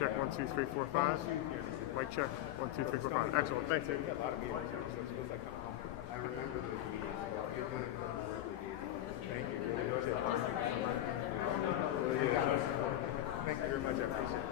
check, 1, 2, 3, 4, 5. Mic check, 1, 2, 3, 4, 5. Excellent, thanks. We got a lot of meetings now, so it feels like kind of humble. I remember those meetings. You're doing it for the early days. Thank you. Thank you very much. I appreciate it.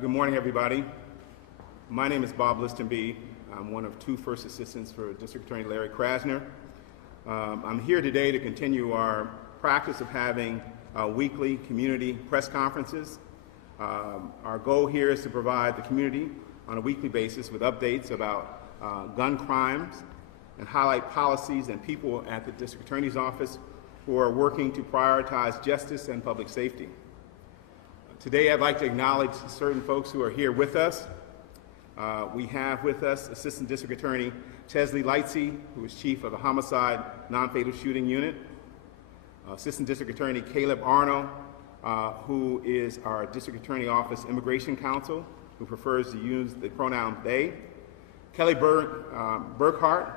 Good morning, everybody. My name is Bob Liston-B. I'm one of 2 first assistants for District Attorney Larry Krasner. I'm here today to continue our practice of having weekly community press conferences. Our goal here is to provide the community on a weekly basis with updates about gun crimes and highlight policies and people at the District Attorney's Office who are working to prioritize justice and public safety. Today, I'd like to acknowledge certain folks who are here with us. We have with us Assistant District Attorney Chesley Lightsey, who is Chief of the Homicide Non-Fatal Shooting Unit. Assistant District Attorney Caleb Arno, who is our District Attorney Office Immigration Counsel, who prefers to use the pronoun they. Kelly Burkhart,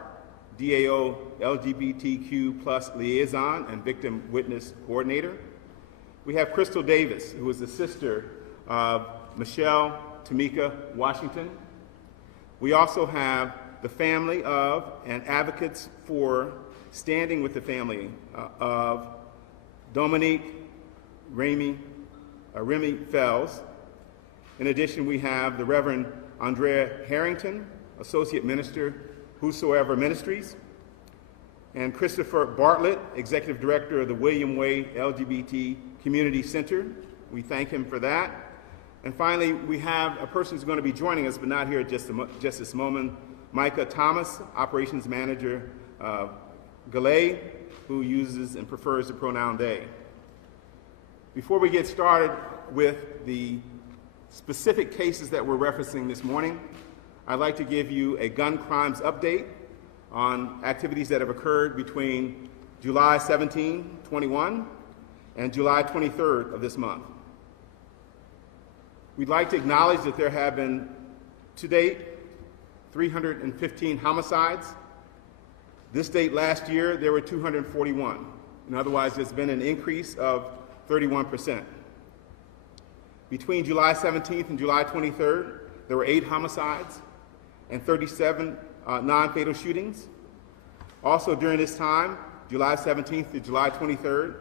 DAO LGBTQ+ Liaison and Victim Witness Coordinator. We have Crystal Davis, who is the sister of Michelle Tamika Washington. We also have the family of and advocates for standing with the family of Dominique Remy Fells. In addition, we have the Reverend Andrea Harrington, Associate Minister, Whosoever Ministries, and Christopher Bartlett, Executive Director of the William Way LGBT Community Center. We thank him for that. And finally, we have a person who's going to be joining us, but not here at just this moment, Micah Thomas, Operations Manager of Galay, who uses and prefers the pronoun they. Before we get started with the specific cases that we're referencing this morning, I'd like to give you a gun crimes update on activities that have occurred between July 17, 21 and July 23rd of this month. We'd like to acknowledge that there have been, to date, 315 homicides. This date last year, there were 241. In other words, there's been an increase of 31%. Between July 17th and July 23rd, there were 8 homicides and 37 non-fatal shootings. Also during this time, July 17th to July 23rd,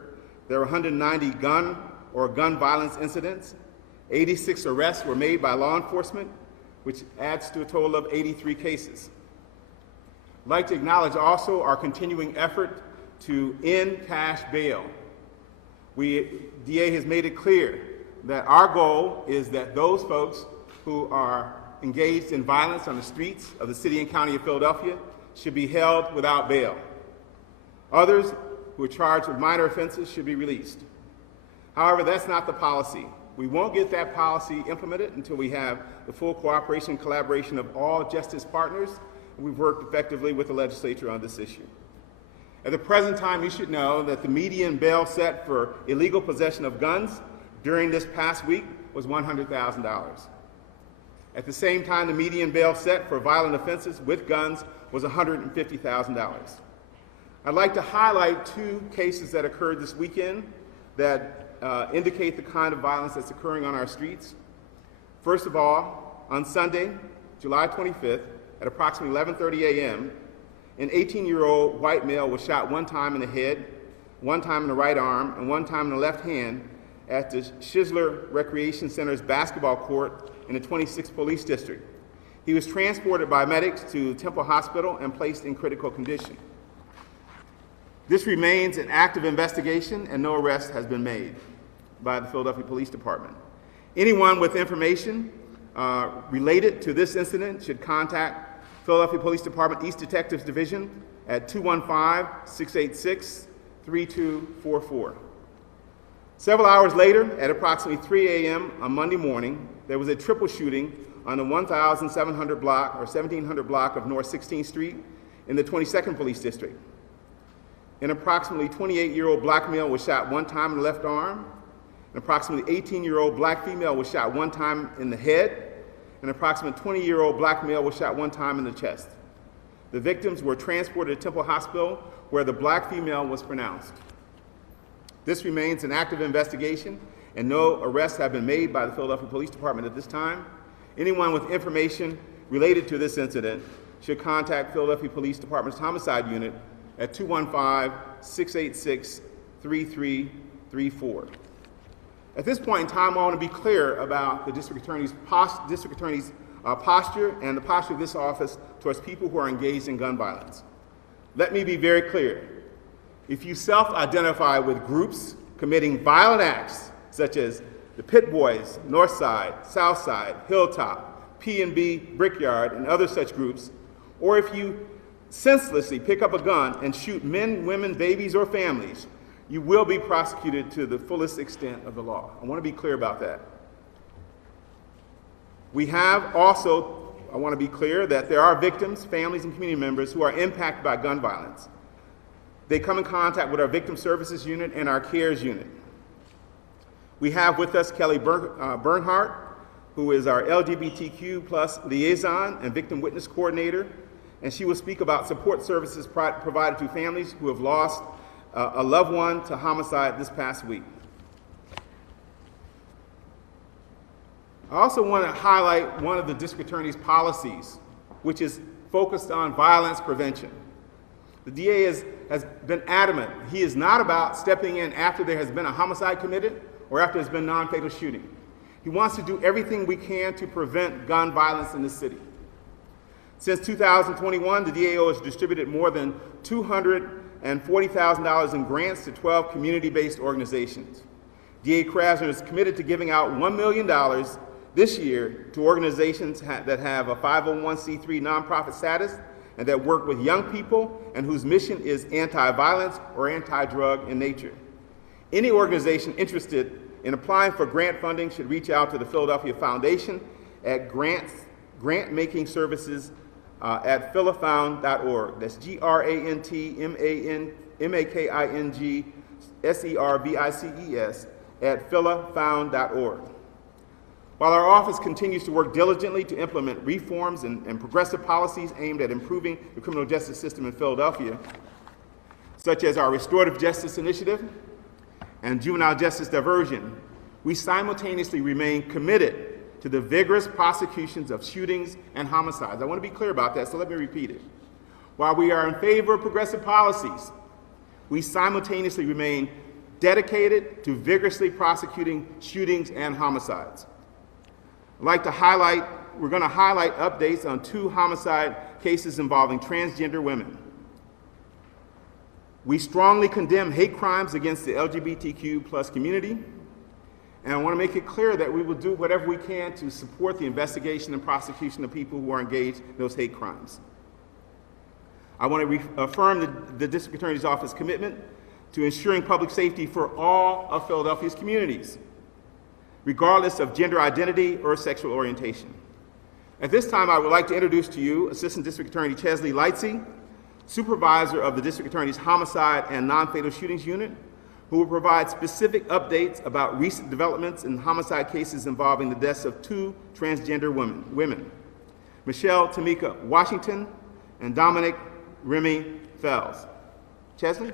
there were 190 gun or gun violence incidents. 86 arrests were made by law enforcement, which adds to a total of 83 cases. I'd like to acknowledge also our continuing effort to end cash bail. DA has made it clear that our goal is that those folks who are engaged in violence on the streets of the city and county of Philadelphia should be held without bail. Others who are charged with minor offenses should be released. However, that's not the policy. We won't get that policy implemented until we have the full cooperation and collaboration of all justice partners. We've worked effectively with the legislature on this issue. At the present time, you should know that the median bail set for illegal possession of guns during this past week was $100,000. At the same time, the median bail set for violent offenses with guns was $150,000. I'd like to highlight 2 cases that occurred this weekend that indicate the kind of violence that's occurring on our streets. First of all, on Sunday, July 25th, at approximately 11:30 a.m., an 18-year-old white male was shot 1 time in the head, 1 time in the right arm, and 1 time in the left hand at the Schizler Recreation Center's basketball court in the 26th Police District. He was transported by medics to Temple Hospital and placed in critical condition. This remains an active investigation and no arrest has been made by the Philadelphia Police Department. Anyone with information related to this incident should contact Philadelphia Police Department East Detectives Division at 215-686-3244. Several hours later, at approximately 3 a.m. on Monday morning, there was a triple shooting on the 1700 block or 1700 block of North 16th Street in the 22nd Police District. An approximately 28-year-old black male was shot one time in the left arm. An approximately 18-year-old black female was shot one time in the head. An approximately 20-year-old black male was shot one time in the chest. The victims were transported to Temple Hospital, where the black female was pronounced. This remains an active investigation, and no arrests have been made by the Philadelphia Police Department at this time. Anyone with information related to this incident should contact Philadelphia Police Department's Homicide Unit at 215-686-3334. At this point in time, I want to be clear about the District Attorney's posture and the posture of this office towards people who are engaged in gun violence. Let me be very clear. If you self-identify with groups committing violent acts, such as the Pit Boys, North Side, South Side, Hilltop, P&B, Brickyard, and other such groups, or if you senselessly pick up a gun and shoot men, women, babies, or families, you will be prosecuted to the fullest extent of the law. I want to be clear about that. We have also, I want to be clear that there are victims, families, and community members who are impacted by gun violence. They come in contact with our Victim Services Unit and our CARES Unit. We have with us Kelly Bernhardt, who is our LGBTQ plus liaison and victim witness coordinator, and she will speak about support services provided to families who have lost a loved one to homicide this past week. I also want to highlight one of the District Attorney's policies, which is focused on violence prevention. The DA has been adamant. He is not about stepping in after there has been a homicide committed or after there's been non-fatal shooting. He wants to do everything we can to prevent gun violence in the city. Since 2021, the DAO has distributed more than $240,000 in grants to 12 community-based organizations. DA Krasner is committed to giving out $1 million this year to organizations that have a 501c3 nonprofit status and that work with young people and whose mission is anti-violence or anti-drug in nature. Any organization interested in applying for grant funding should reach out to the Philadelphia Foundation at grant-making services at philafound.org. That's grantmakingservices at philafound.org. While our office continues to work diligently to implement reforms and progressive policies aimed at improving the criminal justice system in Philadelphia, such as our Restorative Justice Initiative and juvenile justice diversion, we simultaneously remain committed to the vigorous prosecutions of shootings and homicides. I want to be clear about that, so let me repeat it. While we are in favor of progressive policies, we simultaneously remain dedicated to vigorously prosecuting shootings and homicides. We're going to highlight updates on 2 homicide cases involving transgender women. We strongly condemn hate crimes against the LGBTQ plus community, and I want to make it clear that we will do whatever we can to support the investigation and prosecution of people who are engaged in those hate crimes. I want to affirm the District Attorney's Office commitment to ensuring public safety for all of Philadelphia's communities, regardless of gender identity or sexual orientation. At this time, I would like to introduce to you Assistant District Attorney Chesley Lightsey, Supervisor of the District Attorney's Homicide and Non-Fatal Shootings Unit, who will provide specific updates about recent developments in homicide cases involving the deaths of 2 transgender women, Michelle Tamika Washington and Dominique Remy Fells. Chesley?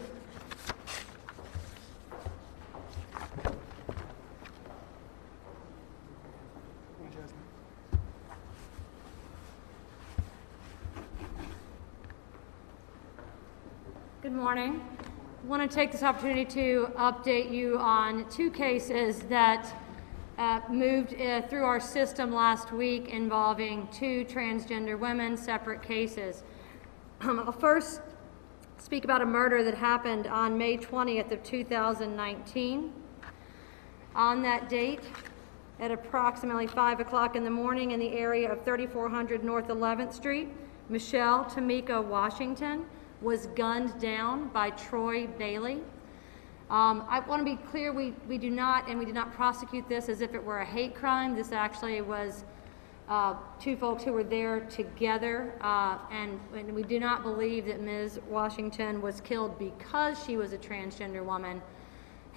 Good morning. I want to take this opportunity to update you on 2 cases that moved through our system last week involving 2 transgender women, separate cases. I'll first speak about a murder that happened on May 20th of 2019. On that date, at approximately 5 o'clock in the morning in the area of 3400 North 11th Street. Michelle Tamika Washington was gunned down by Troy Bailey. I want to be clear, we did not prosecute this as if it were a hate crime. This actually was two folks who were there together, and we do not believe that Ms. Washington was killed because she was a transgender woman.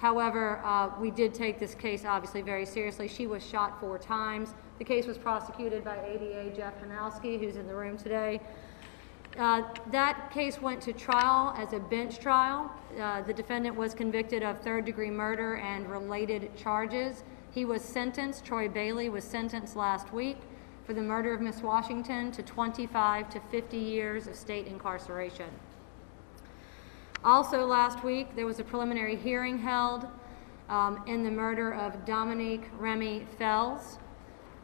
However, we did take this case obviously very seriously. She was shot 4 times. The case was prosecuted by ADA Jeff Hanowski, who's in the room today. That case went to trial as a bench trial. The defendant was convicted of third-degree murder and related charges. He was sentenced, Troy Bailey was sentenced last week for the murder of Ms. Washington to 25 to 50 years of state incarceration. Also last week, there was a preliminary hearing held in the murder of Dominique Remy Fells.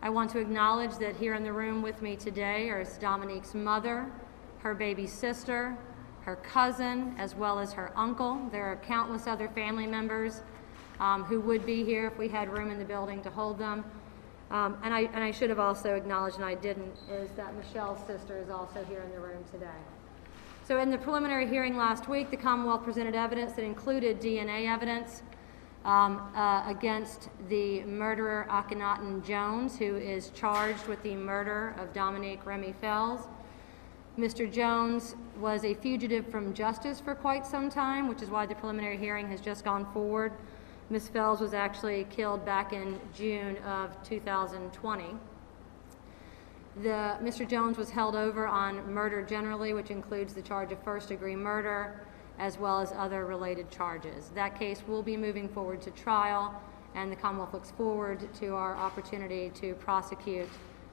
I want to acknowledge that here in the room with me today are Dominique's mother, her baby sister, her cousin, as well as her uncle. There are countless other family members who would be here if we had room in the building to hold them. And I should have also acknowledged, and I didn't, is that Michelle's sister is also here in the room today. So in the preliminary hearing last week, the Commonwealth presented evidence that included DNA evidence against the murderer Akhenaten Jones, who is charged with the murder of Dominique Remy Fells. Mr. Jones was a fugitive from justice for quite some time, which is why the preliminary hearing has just gone forward. Ms. Fells was actually killed back in June of 2020. Mr. Jones was held over on murder generally, which includes the charge of first-degree murder, as well as other related charges. That case will be moving forward to trial, and the Commonwealth looks forward to our opportunity to prosecute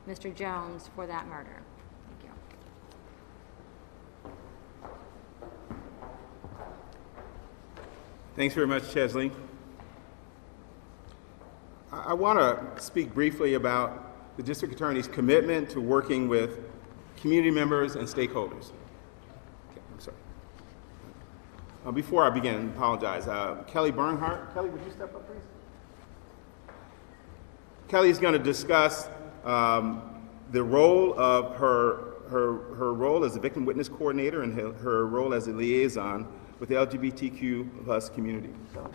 Mr. Jones for that murder. Thank you. Thanks very much, Chesley. I want to speak briefly about the District Attorney's commitment to working with community members and stakeholders. Okay, I'm sorry. Before I begin, I apologize. Kelly Bernhardt. Kelly, would you step up, please? Kelly's going to discuss the role of her role as a victim witness coordinator and her role as a liaison with the LGBTQ+ community. So.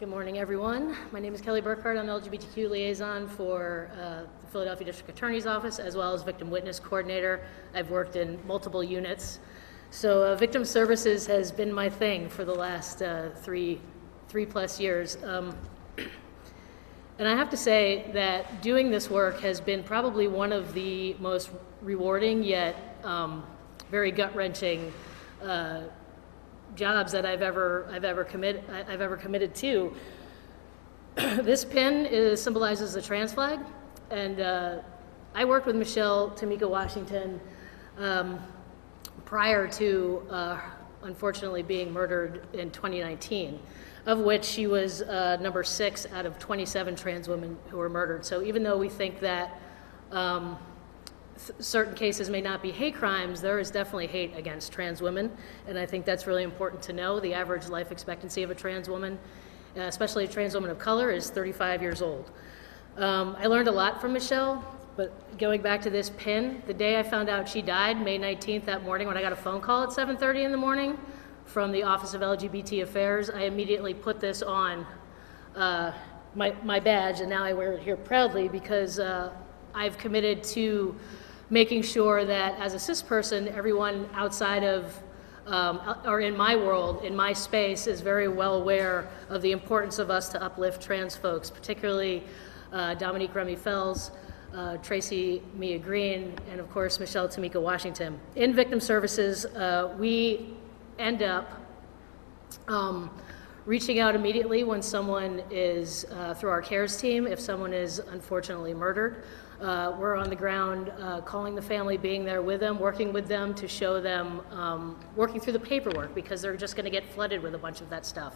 Good morning, everyone. My name is Kelly Burkhardt. I'm LGBTQ liaison for the Philadelphia District Attorney's Office, as well as victim witness coordinator. I've worked in multiple units. So victim services has been my thing for the last three plus years. And I have to say that doing this work has been probably one of the most rewarding yet very gut-wrenching jobs that I've ever committed to. This pin symbolizes the trans flag, and I worked with Michelle Tamika Washington prior to unfortunately being murdered in 2019, of which she was number 6 out of 27 trans women who were murdered. So even though we think that certain cases may not be hate crimes, there is definitely hate against trans women, and I think that's really important to know. The average life expectancy of a trans woman, especially a trans woman of color, is 35 years old. I learned a lot from Michelle, but going back to this pin, the day I found out she died, May 19th, that morning, when I got a phone call at 7:30 in the morning from the Office of LGBT Affairs, I immediately put this on my badge, and now I wear it here proudly because I've committed to making sure that as a cis person, everyone outside of, or in my world, in my space, is very well aware of the importance of us to uplift trans folks, particularly Dominique Remy Fells, Tracy Mia Green, and of course, Michelle Tamika Washington. In victim services, we end up reaching out immediately when someone is, through our CARES team, if someone is unfortunately murdered. We're on the ground calling the family, being there with them, working with them to show them, working through the paperwork because they're just going to get flooded with a bunch of that stuff.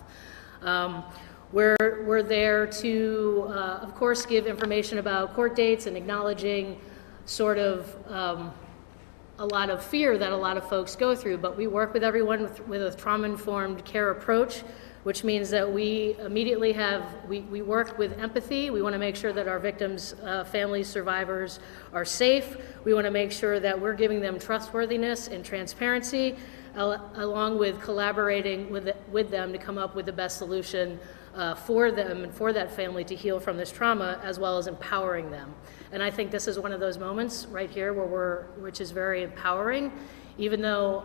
We're there to, of course, give information about court dates and acknowledging sort of a lot of fear that a lot of folks go through, but we work with everyone with a trauma-informed care approach, which means that we immediately we work with empathy. We want to make sure that our victims, families, survivors are safe. We want to make sure that we're giving them trustworthiness and transparency, along with collaborating with them to come up with the best solution for them and for that family to heal from this trauma, as well as empowering them. And I think this is one of those moments right here which is very empowering, even though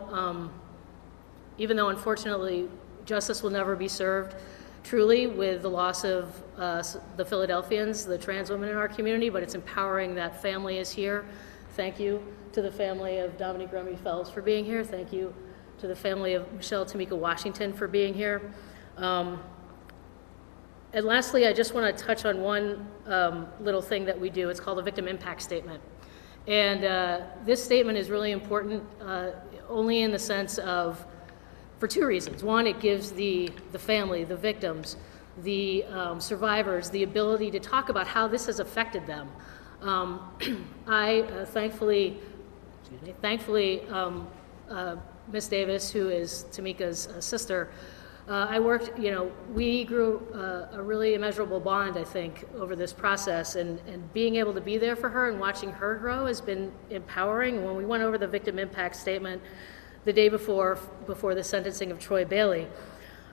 unfortunately justice will never be served truly with the loss of the Philadelphians, the trans women in our community, but it's empowering that family is here. Thank you to the family of Dominique Fells for being here. Thank you to the family of Michelle Tamika Washington for being here. And lastly, I just want to touch on one little thing that we do. It's called a victim impact statement. And this statement is really important only in the sense of, for two reasons. One, it gives the family, the victims, the survivors, the ability to talk about how this has affected them. I thankfully, Miss Davis, who is Tamika's sister, we grew a really immeasurable bond, I think, over this process, and being able to be there for her and watching her grow has been empowering. When we went over the victim impact statement the day before the sentencing of Troy Bailey,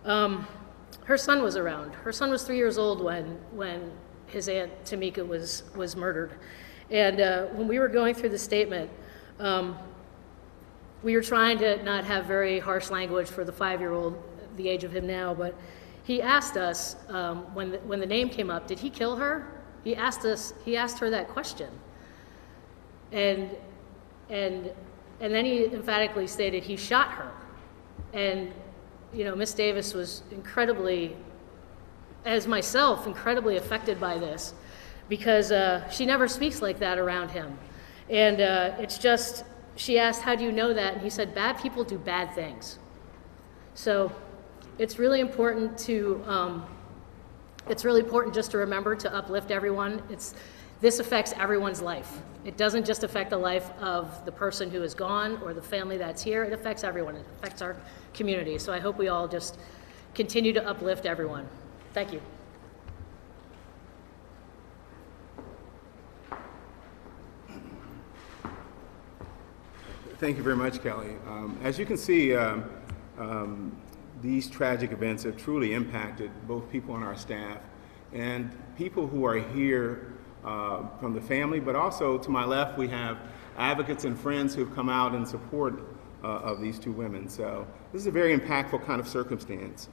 her son was around. Her son was 3 years old when his aunt Tamika was murdered. And when we were going through the statement, we were trying to not have very harsh language for the 5-year-old, the age of him now, but he asked us when the name came up, did he kill her? He asked her that question, and then he emphatically stated he shot her. And Miss Davis was incredibly, as myself, incredibly affected by this, because she never speaks like that around him, and it's just, she asked, how do you know that? And he said, bad people do bad things. So it's really important just to remember to uplift everyone. This affects everyone's life. It doesn't just affect the life of the person who is gone or the family that's here. It affects everyone. It affects our community. So I hope we all just continue to uplift everyone. Thank you. Thank you very much, Kelly. As you can see, these tragic events have truly impacted both people on our staff and people who are here from the family, but also to my left we have advocates and friends who have come out in support of these two women. So this is a very impactful kind of circumstance.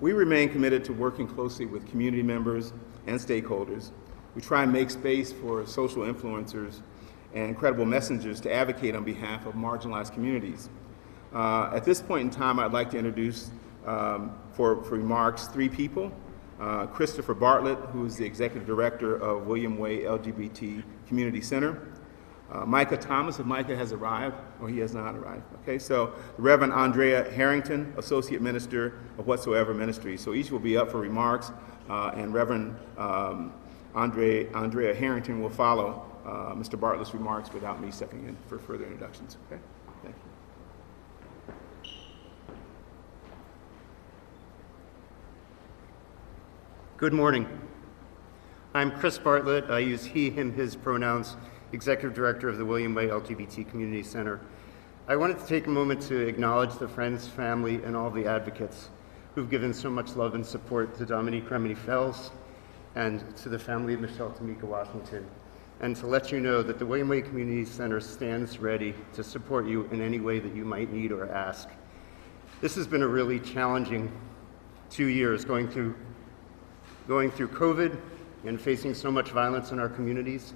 We remain committed to working closely with community members and stakeholders. We try and make space for social influencers and credible messengers to advocate on behalf of marginalized communities. At this point in time, I'd like to introduce for remarks 3 people. Christopher Bartlett, who is the Executive Director of William Way LGBT Community Center. Micah Thomas, if Micah has arrived, or he has not arrived. Okay, so the Reverend Andrea Harrington, Associate Minister of Whatsoever Ministry. So each will be up for remarks, and Reverend Andrea Harrington will follow Mr. Bartlett's remarks without me stepping in for further introductions. Okay, thank you. Good morning. I'm Chris Bartlett. I use he, him, his pronouns, Executive Director of the William Way LGBT Community Center. I wanted to take a moment to acknowledge the friends, family, and all the advocates who've given so much love and support to Dominique Fells and to the family of Michelle Tamika Washington, and to let you know that the William Way Community Center stands ready to support you in any way that you might need or ask. This has been a really challenging 2 years, going through COVID and facing so much violence in our communities.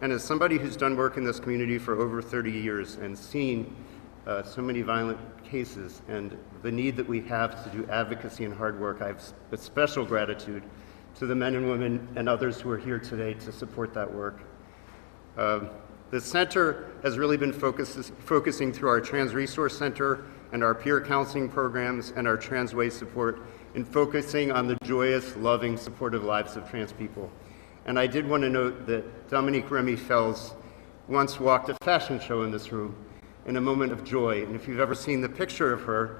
And as somebody who's done work in this community for over 30 years and seen so many violent cases and the need that we have to do advocacy and hard work, I have a special gratitude to the men and women and others who are here today to support that work. The center has really been focusing through our Trans Resource Center and our peer counseling programs and our Trans Way support in focusing on the joyous, loving, supportive lives of trans people. And I did want to note that Dominique Remy-Fells once walked a fashion show in this room in a moment of joy. And if you've ever seen the picture of her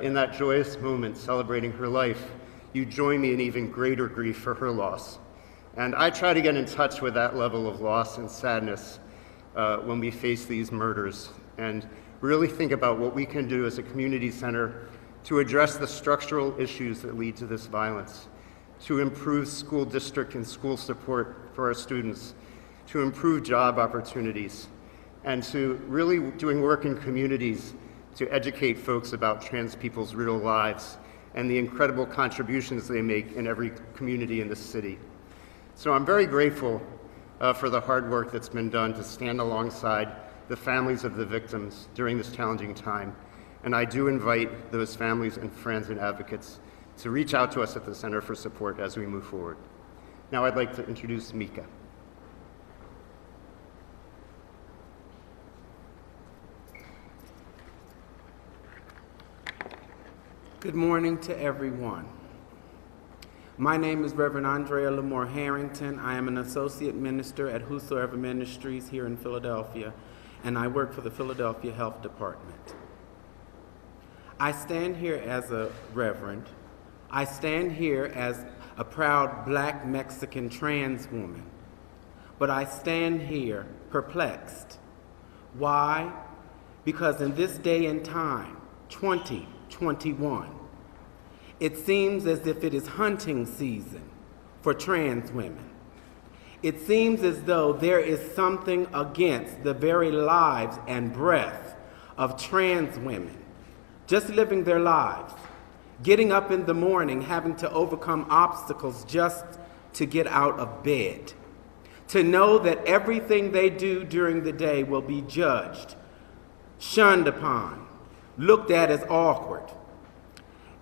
in that joyous moment celebrating her life, you join me in even greater grief for her loss. And I try to get in touch with that level of loss and sadness when we face these murders, and really think about what we can do as a community center to address the structural issues that lead to this violence, to improve school district and school support for our students, to improve job opportunities, and to really doing work in communities to educate folks about trans people's real lives and the incredible contributions they make in every community in this city. So I'm very grateful for the hard work that's been done to stand alongside the families of the victims during this challenging time. And I do invite those families and friends and advocates to reach out to us at the Center for support as we move forward. Now I'd like to introduce Mika. Good morning to everyone. My name is Reverend Andrea Lamore Harrington. I am an associate minister at Whosoever Ministries here in Philadelphia, and I work for the Philadelphia Health Department. I stand here as a reverend. I stand here as a proud Black Mexican trans woman, but I stand here perplexed. Why? Because in this day and time, 2021, it seems as if it is hunting season for trans women. It seems as though there is something against the very lives and breath of trans women, just living their lives, getting up in the morning, having to overcome obstacles just to get out of bed, to know that everything they do during the day will be judged, shunned upon, looked at as awkward,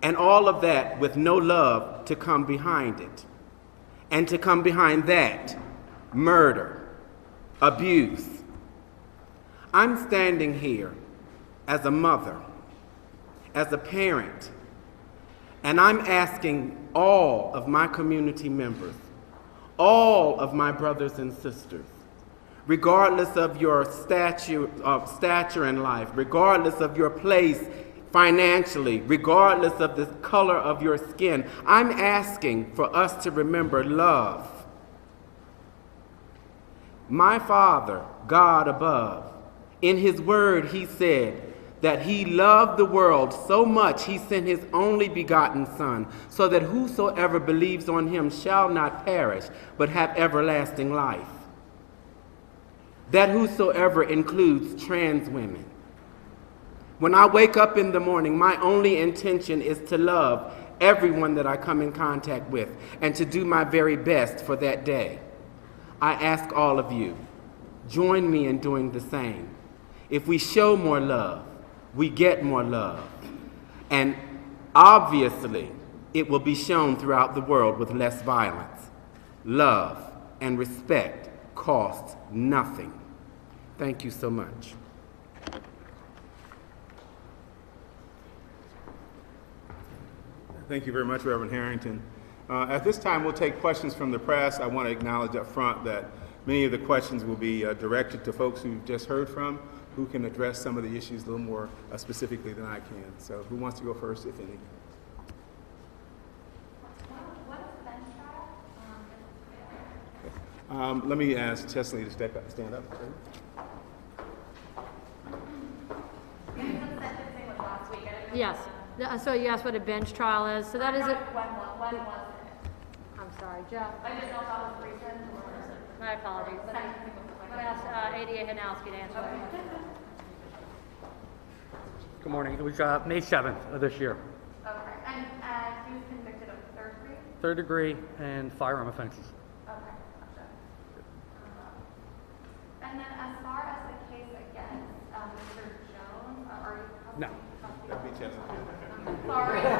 and all of that with no love to come behind it. And to come behind that, murder, abuse. I'm standing here as a mother, as a parent, and I'm asking all of my community members, all of my brothers and sisters, regardless of your stature in life, regardless of your place financially, regardless of the color of your skin, I'm asking for us to remember love. My Father, God above, in His word, He said that He loved the world so much He sent His only begotten Son, so that whosoever believes on Him shall not perish, but have everlasting life. That whosoever includes trans women. When I wake up in the morning, my only intention is to love everyone that I come in contact with and to do my very best for that day. I ask all of you, join me in doing the same. If we show more love, we get more love. And obviously, it will be shown throughout the world with less violence. Love and respect cost nothing. Thank you so much. Thank you very much, Reverend Harrington. At this time, we'll take questions from the press. I want to acknowledge up front that many of the questions will be directed to folks who you've just heard from, who can address some of the issues a little more specifically than I can. So who wants to go first, if any? What is the bench trial? Let me ask Chesley to stand up. Yes. So you asked what a bench trial is. So that is it. When was it? I'm sorry, Jeff. I didn't know if that was recent or. My apologies. I'm going to ask ADA Hanowski to answer that. Good morning. It was May 7th of this year. Okay. And he was convicted of third degree? Third degree and firearm offenses. Okay, gotcha. And then as far as the case against Mr. Jones, are you? No. That'd be Chesley. Sorry. I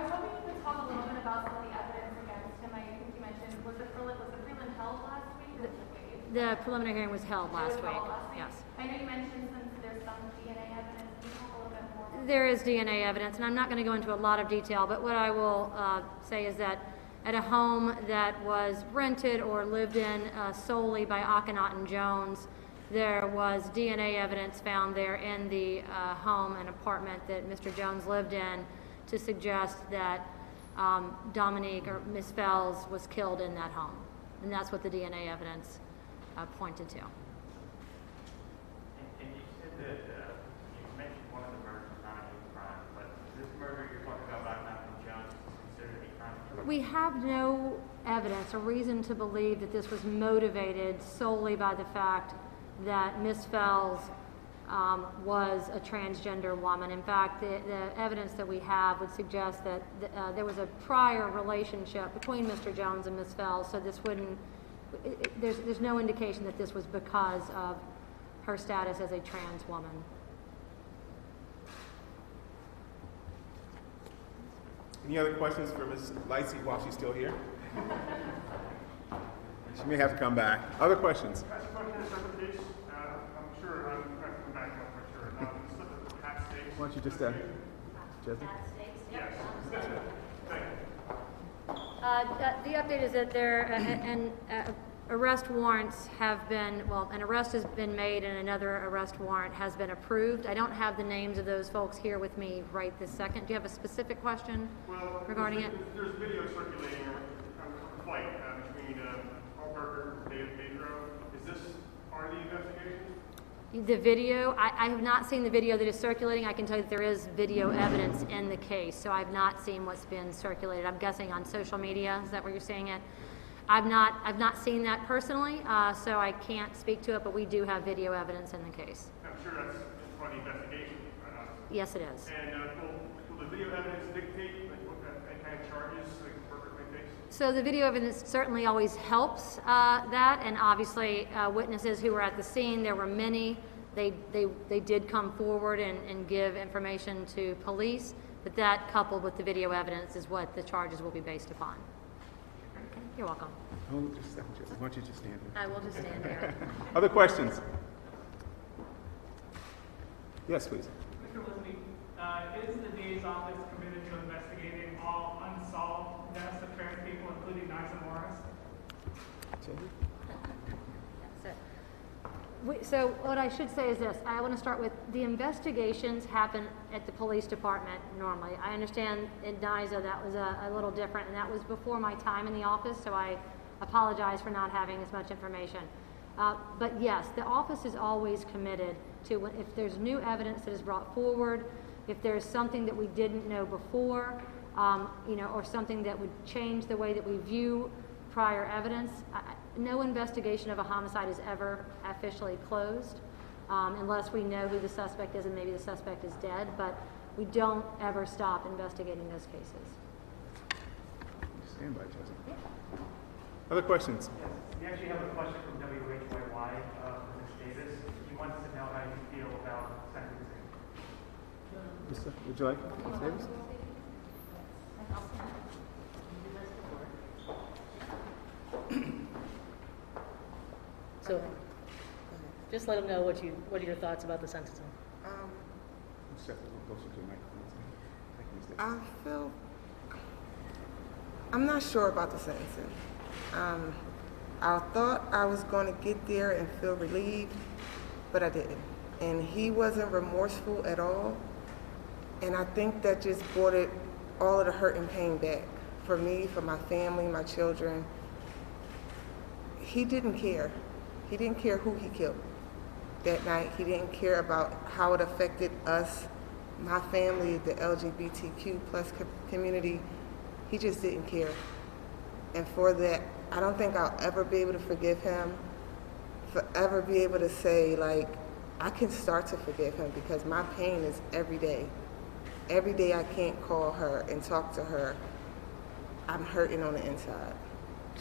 was hoping you could talk a little bit about some of the evidence against him. I think you mentioned, was the prelim held last week or delayed? The preliminary hearing was held last It was week. held last week? Yes. I know you mentioned since there's some DNA evidence, can you talk a little bit more? There is DNA evidence, and I'm not going to go into a lot of detail, but what I will say is that at a home that was rented or lived in solely by Akhenaten Jones. There was DNA evidence found there in the home and apartment that Mr. Jones lived in to suggest that Dominique or Ms. Fells was killed in that home. And that's what the DNA evidence pointed to. And you said that you mentioned one of the murders was not a hate crime, but this murder you're talking about Akhenaten Jones is considered a hate crime? We have no evidence or reason to believe that this was motivated solely by the fact that Ms. Fells was a transgender woman. In fact, the evidence that we have would suggest that there was a prior relationship between Mr. Jones and Ms. Fells, so this wouldn't, there's no indication that this was because of her status as a trans woman. Any other questions for Ms. Lightsey while she's still here? She may have to come back. Other questions? Can I ask a question in a separate case? I'm sure I'm going to have to come back, I'm not quite sure. The stuff with hat stakes. Why don't you just, Jasmine? Yes. Thank you. The update is that arrest warrants have been, well, an arrest has been made and another arrest warrant has been approved. I don't have the names of those folks here with me right this second. Do you have a specific question regarding it? There's video circulating on a flight between Paul Parker and David Pedro. Is this part of the investigation? The video, I have not seen the video that is circulating. I can tell you that there is video evidence in the case, so I've not seen what's been circulated. I'm guessing on social media, is that where you're seeing it? I've not seen that personally, so I can't speak to it, but we do have video evidence in the case. I'm sure that's part of the investigation. Yes, it is. And will the video evidence dictate like what any kind of charges like Parker may face? So the video evidence certainly always helps that, and obviously witnesses who were at the scene, there were many. They did come forward and give information to police, but that coupled with the video evidence is what the charges will be based upon. Okay, you're welcome. Oh, just a second, Jasmine. Why don't you just stand here? I will just stand here. Other questions? Yes, please. Mr. Lisby, is the DA's office committed to investigating all unsolved deaths of trans people, including Lamore? So what I should say is this. I want to start with the investigations happen at the police department normally. I understand in NYSA that was a little different, and that was before my time in the office, so I apologize for not having as much information. But yes, the office is always committed to, if there's new evidence that is brought forward, if there's something that we didn't know before, or something that would change the way that we view prior evidence. No investigation of a homicide is ever officially closed unless we know who the suspect is and maybe the suspect is dead, but we don't ever stop investigating those cases. Stand by, Jasmine. Yeah. Other questions? Yes. We actually have a question from WHYY from Ms. Davis. He wants to know how you feel about sentencing. Would you like Ms. Davis? So, just let them know what are your thoughts about the sentencing. I'm not sure about the sentencing. I thought I was going to get there and feel relieved, but I didn't. And he wasn't remorseful at all. And I think that just brought all of the hurt and pain back for me, for my family, my children. He didn't care. He didn't care who he killed that night. He didn't care about how it affected us, my family, the LGBTQ plus community. He just didn't care. And for that, I don't think I'll ever be able to forgive him, forever be able to say, like, I can start to forgive him because my pain is every day. Every day I can't call her and talk to her, I'm hurting on the inside.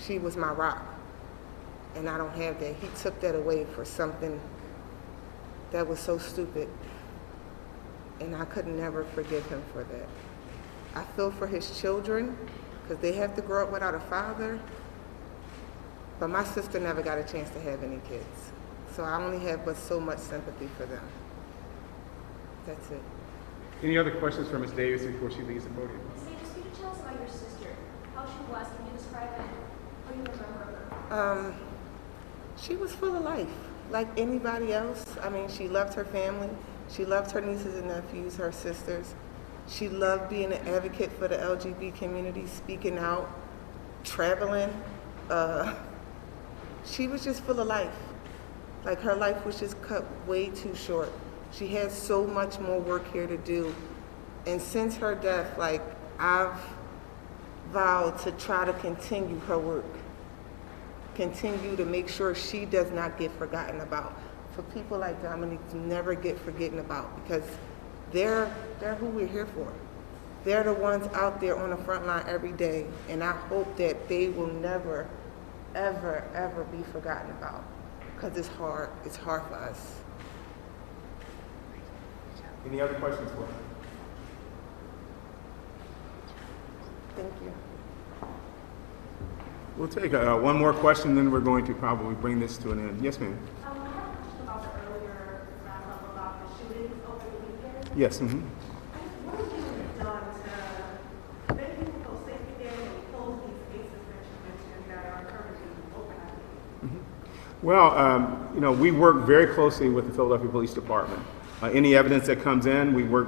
She was my rock. And I don't have that. He took that away for something that was so stupid. And I could never forgive him for that. I feel for his children, because they have to grow up without a father. But my sister never got a chance to have any kids. So I only have but so much sympathy for them. That's it. Any other questions for Ms. Davis before she leaves the podium? Ms. Davis, could you tell us about your sister, how she was, can you describe it? What do you remember of her? She was full of life, like anybody else. I mean, she loved her family. She loved her nieces and nephews, her sisters. She loved being an advocate for the LGBT community, speaking out, traveling. She was just full of life. Like, her life was just cut way too short. She had so much more work here to do. And since her death, like, I've vowed to try to continue her work. Continue to make sure she does not get forgotten about. For people like Dominique to never get forgotten about, because they're who we're here for. They're the ones out there on the front line every day, and I hope that they will never, ever, ever be forgotten about, because it's hard for us. Any other questions for her? Thank you. We'll take one more question, then we're going to probably bring this to an end. Yes, ma'am. I have a question about the earlier wrap-up about the shootings over the weekend. Yes. Mm-hmm. What is being done to make people feel safe again and close these cases that you mentioned that are currently open? Well, we work very closely with the Philadelphia Police Department. Any evidence that comes in, we work,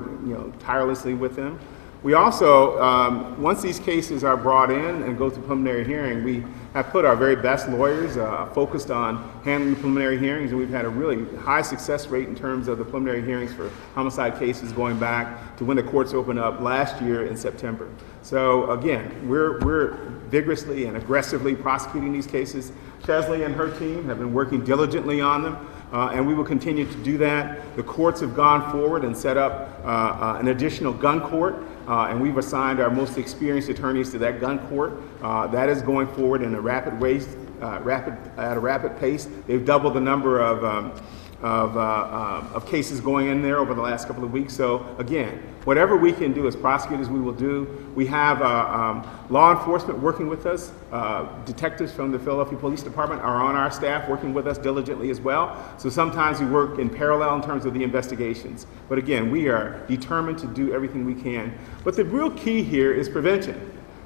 tirelessly with them. We also, once these cases are brought in and go through preliminary hearing, we have put our very best lawyers focused on handling the preliminary hearings, and we've had a really high success rate in terms of the preliminary hearings for homicide cases going back to when the courts opened up last year in September. So again, we're vigorously and aggressively prosecuting these cases. Chesley and her team have been working diligently on them. And we will continue to do that. The courts have gone forward and set up an additional gun court, and we've assigned our most experienced attorneys to that gun court. That is going forward in a rapid pace. They've doubled the number of cases going in there over the last couple of weeks. So again, whatever we can do as prosecutors, we will do. We have law enforcement working with us. Detectives from the Philadelphia Police Department are on our staff working with us diligently as well. So sometimes we work in parallel in terms of the investigations. But again, we are determined to do everything we can. But the real key here is prevention.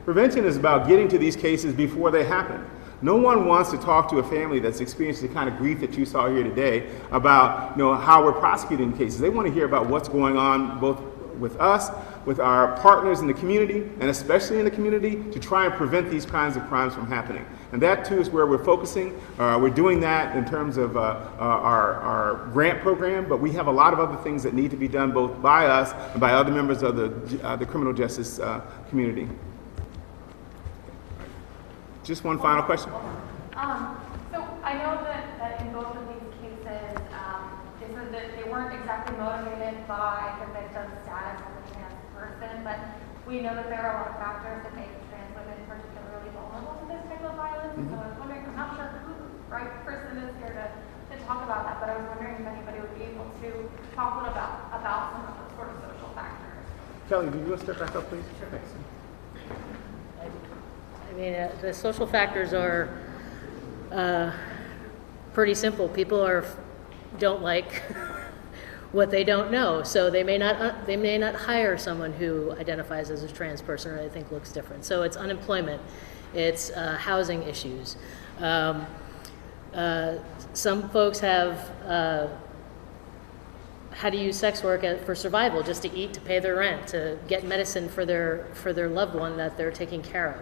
Prevention is about getting to these cases before they happen. No one wants to talk to a family that's experienced the kind of grief that you saw here today about how we're prosecuting cases. They want to hear about what's going on both with us, with our partners in the community, and especially in the community, to try and prevent these kinds of crimes from happening. And that too is where we're focusing. We're doing that in terms of our grant program, but we have a lot of other things that need to be done both by us and by other members of the criminal justice community. Just one final question. So I know that in both of these cases, they said that they weren't exactly motivated by the victim's status as a trans person, but we know that there are a lot of factors that make trans women particularly vulnerable to this type of violence. Mm-hmm. So I was wondering, I'm not sure who the right person is here to talk about that, but I was wondering if anybody would be able to talk a little about some of the sort of social factors. Kelly, do you want to step back up, please? Sure. Thanks. I mean, the social factors are pretty simple. People don't like what they don't know, so they may not hire someone who identifies as a trans person or they think looks different. So it's unemployment, it's housing issues. Some folks have had to use sex work for survival, just to eat, to pay their rent, to get medicine for their loved one that they're taking care of.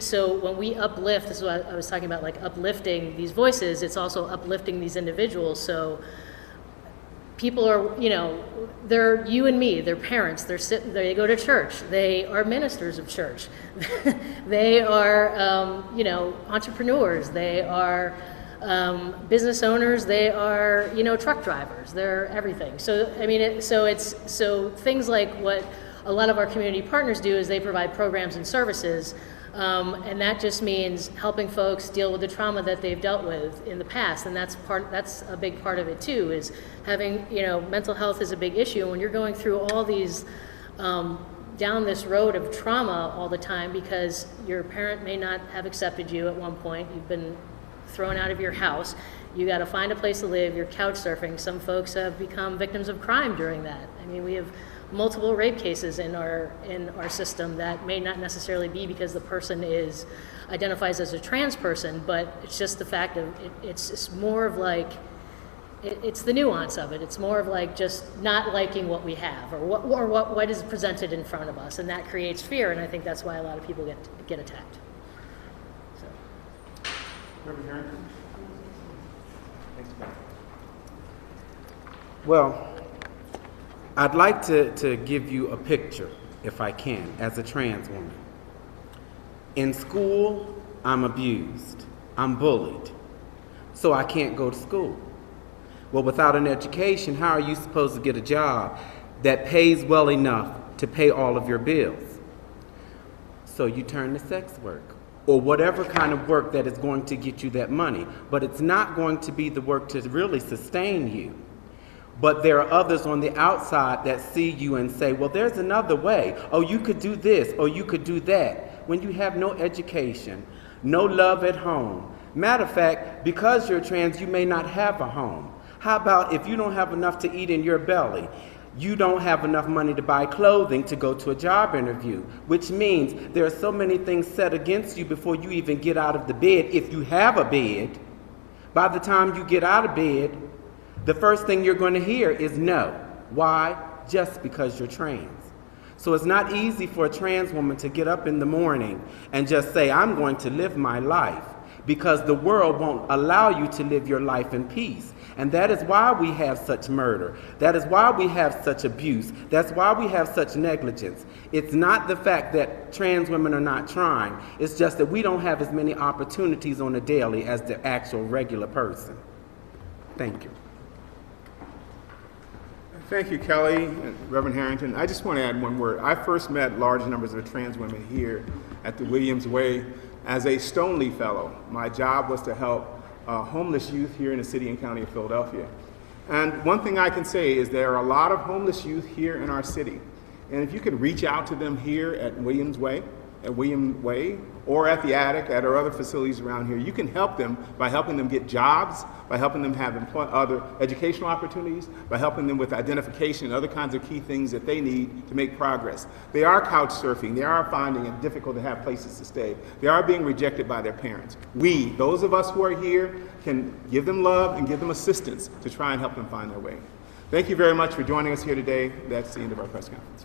So when we uplift, this is what I was talking about, like uplifting these voices, it's also uplifting these individuals. So people are, they're you and me, they're parents, they go to church, they are ministers of church, they are, entrepreneurs, they are business owners, they are, truck drivers, they're everything. So, I mean, so things like what a lot of our community partners do is they provide programs and services, and that just means helping folks deal with the trauma that they've dealt with in the past, and that's a big part of it too, is having, mental health is a big issue, and when you're going through all these, down this road of trauma all the time because your parent may not have accepted you at one point, you've been thrown out of your house, you got to find a place to live, you're couch surfing. Some folks have become victims of crime during that. I mean, we have multiple rape cases in our system that may not necessarily be because the person identifies as a trans person, but it's just the fact of it's more of like it's the nuance of it. It's more of like just not liking what we have or what is presented in front of us, and that creates fear. And I think that's why a lot of people get attacked. So. Reverend Harrington? Thanks, Ben. Well, I'd like to give you a picture, if I can, as a trans woman. In school, I'm abused. I'm bullied. So I can't go to school. Well, without an education, how are you supposed to get a job that pays well enough to pay all of your bills? So you turn to sex work or whatever kind of work that is going to get you that money. But it's not going to be the work to really sustain you. But there are others on the outside that see you and say, well, there's another way. Oh, you could do this or you could do that. When you have no education, no love at home. Matter of fact, because you're trans, you may not have a home. How about if you don't have enough to eat in your belly, you don't have enough money to buy clothing to go to a job interview, which means there are so many things set against you before you even get out of the bed. If you have a bed, by the time you get out of bed, the first thing you're going to hear is no. Why? Just because you're trans. So it's not easy for a trans woman to get up in the morning and just say, I'm going to live my life, because the world won't allow you to live your life in peace. And that is why we have such murder. That is why we have such abuse. That's why we have such negligence. It's not the fact that trans women are not trying. It's just that we don't have as many opportunities on a daily as the actual regular person. Thank you. Thank you, Kelly and Reverend Harrington. I just want to add one word. I first met large numbers of trans women here at the Williams Way as a Stoneleaf Fellow. My job was to help homeless youth here in the city and county of Philadelphia. And one thing I can say is there are a lot of homeless youth here in our city. And if you could reach out to them here at Williams Way, or at the Attic, at our other facilities around here, you can help them by helping them get jobs, by helping them have other educational opportunities, by helping them with identification and other kinds of key things that they need to make progress. They are couch surfing. They are finding it difficult to have places to stay. They are being rejected by their parents. We, those of us who are here, can give them love and give them assistance to try and help them find their way. Thank you very much for joining us here today. That's the end of our press conference.